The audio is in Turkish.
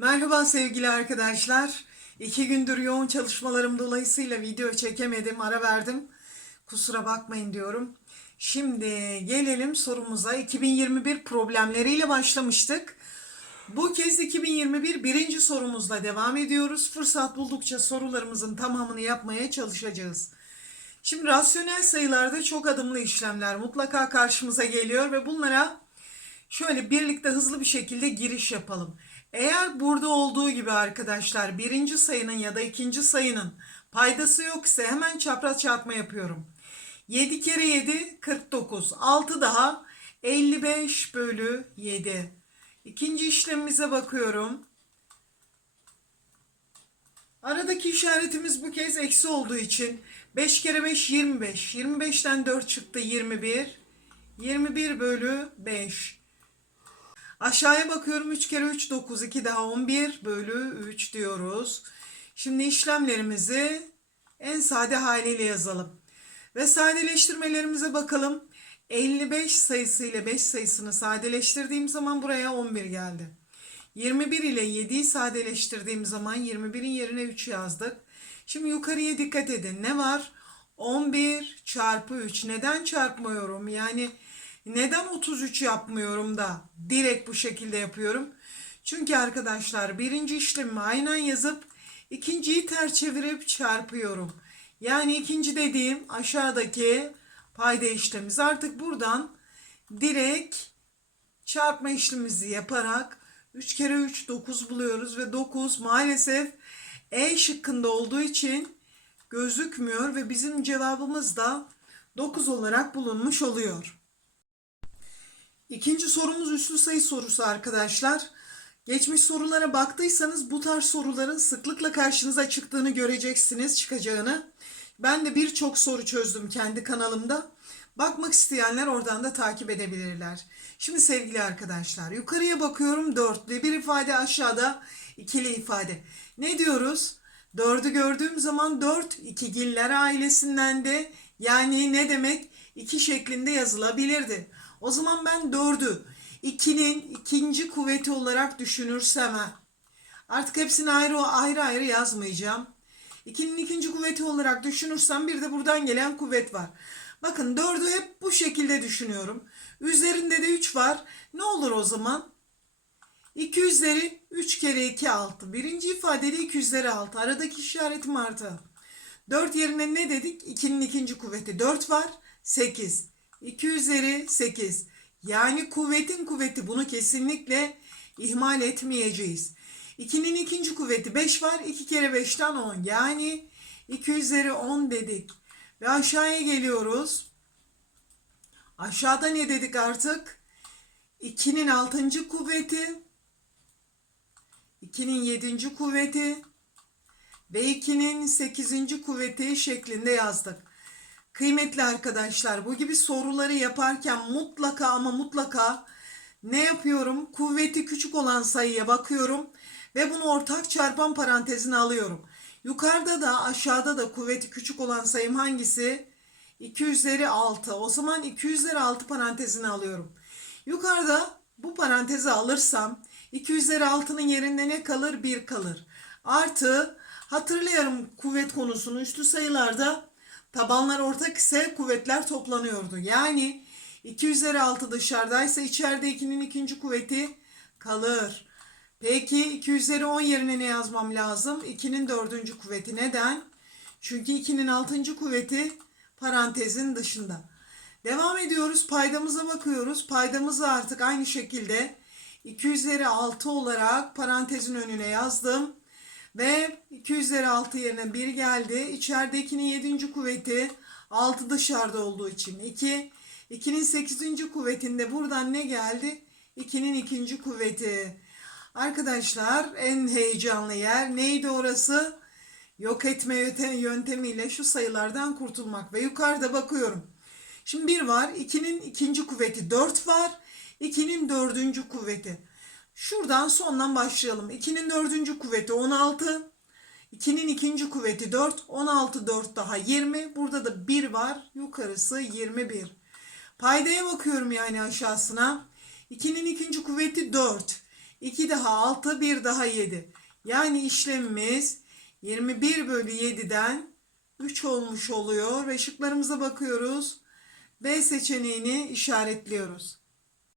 Merhaba sevgili arkadaşlar. İki gündür yoğun çalışmalarım dolayısıyla video çekemedim, ara verdim. Kusura bakmayın diyorum. Şimdi gelelim sorumuza. 2021 problemleriyle başlamıştık. Bu kez 2021 birinci sorumuzla devam ediyoruz. Fırsat buldukça sorularımızın tamamını yapmaya çalışacağız. Şimdi rasyonel sayılarda çok adımlı işlemler mutlaka karşımıza geliyor ve bunlara Şöyle birlikte hızlı bir şekilde giriş yapalım. Eğer burada olduğu gibi arkadaşlar birinci sayının ya da ikinci sayının paydası yok ise hemen çapraz çarpma yapıyorum. 7 kere 7 49. 6 daha 55 bölü 7. İkinci işlemimize bakıyorum. Aradaki işaretimiz bu kez eksi olduğu için 5 kere 5 25. 25'ten 4 çıktı 21. 21 bölü 5. Aşağıya bakıyorum 3 kere 3 9 2 daha 11 bölü 3 diyoruz. Şimdi işlemlerimizi en sade haliyle yazalım. Ve sadeleştirmelerimize bakalım. 55 sayısı ile 5 sayısını sadeleştirdiğim zaman buraya 11 geldi. 21 ile 7'yi sadeleştirdiğim zaman 21'in yerine 3 yazdık. Şimdi yukarıya dikkat edin. Ne var? 11 çarpı 3. Neden çarpmıyorum? Yani neden 33 yapmıyorum da direkt bu şekilde yapıyorum? Çünkü arkadaşlar birinci işlemi aynen yazıp ikinciyi ters çevirip çarpıyorum. Yani ikinci dediğim aşağıdaki payda işlemimiz. Artık buradan direkt çarpma işlemimizi yaparak 3 kere 3 9 buluyoruz ve 9 maalesef E şıkkında olduğu için gözükmüyor ve bizim cevabımız da 9 olarak bulunmuş oluyor. İkinci sorumuz üslü sayı sorusu arkadaşlar. Geçmiş sorulara baktıysanız bu tarz soruların sıklıkla karşınıza çıktığını göreceksiniz, çıkacağını. Ben de birçok soru çözdüm kendi kanalımda. Bakmak isteyenler oradan da takip edebilirler. Şimdi sevgili arkadaşlar yukarıya bakıyorum 4 ve bir ifade aşağıda ikili ifade. Ne diyoruz? 4'ü gördüğüm zaman 4 ikigiller ailesinden de yani ne demek? iki şeklinde yazılabilirdi. O zaman ben 4'ü 2'nin ikinci kuvveti olarak düşünürsem ha, artık hepsini ayrı ayrı ayrı yazmayacağım. 2'nin ikinci kuvveti olarak düşünürsem bir de buradan gelen kuvvet var. Bakın 4'ü hep bu şekilde düşünüyorum. Üzerinde de 3 var. Ne olur o zaman? 2 üzeri 3 kere 2 6. Birinci ifadede 2 üzeri 6. Aradaki işaretim artı. 4 yerine ne dedik? 2'nin ikinci kuvveti 4 var. 8. 2 üzeri 8. Yani kuvvetin kuvveti bunu kesinlikle ihmal etmeyeceğiz. 2'nin ikinci kuvveti 5 var. 2 kere 5'ten 10. Yani 2 üzeri 10 dedik. Ve aşağıya geliyoruz. Aşağıda ne dedik artık? 2'nin 6. kuvveti. 2'nin 7. kuvveti. Ve 2'nin 8. kuvveti şeklinde yazdık. Kıymetli arkadaşlar bu gibi soruları yaparken mutlaka ama mutlaka ne yapıyorum? Kuvveti küçük olan sayıya bakıyorum ve bunu ortak çarpan parantezine alıyorum. Yukarıda da aşağıda da kuvveti küçük olan sayım hangisi? 2 üzeri 6. O zaman 2 üzeri 6 parantezine alıyorum. Yukarıda bu parantezi alırsam 2 üzeri 6'nın yerinde ne kalır? 1 kalır. Artı hatırlayalım kuvvet konusunu üstü sayılarda Tabanlar ortak ise kuvvetler toplanıyordu. Yani 2 üzeri 6 dışarıdaysa içeride 2'nin ikinci kuvveti kalır. Peki 2 üzeri 10 yerine ne yazmam lazım? 2'nin dördüncü kuvveti. Neden? Çünkü 2'nin altıncı kuvveti parantezin dışında. Devam ediyoruz. Paydamıza bakıyoruz. Paydamızı artık aynı şekilde 2 üzeri 6 olarak parantezin önüne yazdım. Ve 2 üzeri 6 yerine 1 geldi. İçeridekinin 7. kuvveti 6 dışarıda olduğu için 2. 2'nin 8. kuvvetinde buradan ne geldi? 2'nin 2. kuvveti. Arkadaşlar en heyecanlı yer neydi orası? Yok etme yöntemiyle şu sayılardan kurtulmak. Ve yukarıda bakıyorum. Şimdi 1 var. 2'nin 2. kuvveti 4 var. 2'nin 4. kuvveti. Şuradan sondan başlayalım. 2'nin dördüncü kuvveti 16. 2'nin ikinci kuvveti 4. 16 4 daha 20. Burada da 1 var. Yukarısı 21. Paydaya bakıyorum yani aşağısına. 2'nin ikinci kuvveti 4. 2 daha 6, 1 daha 7. Yani işlemimiz 21 bölü 7'den 3 olmuş oluyor ve şıklarımıza bakıyoruz. B seçeneğini işaretliyoruz.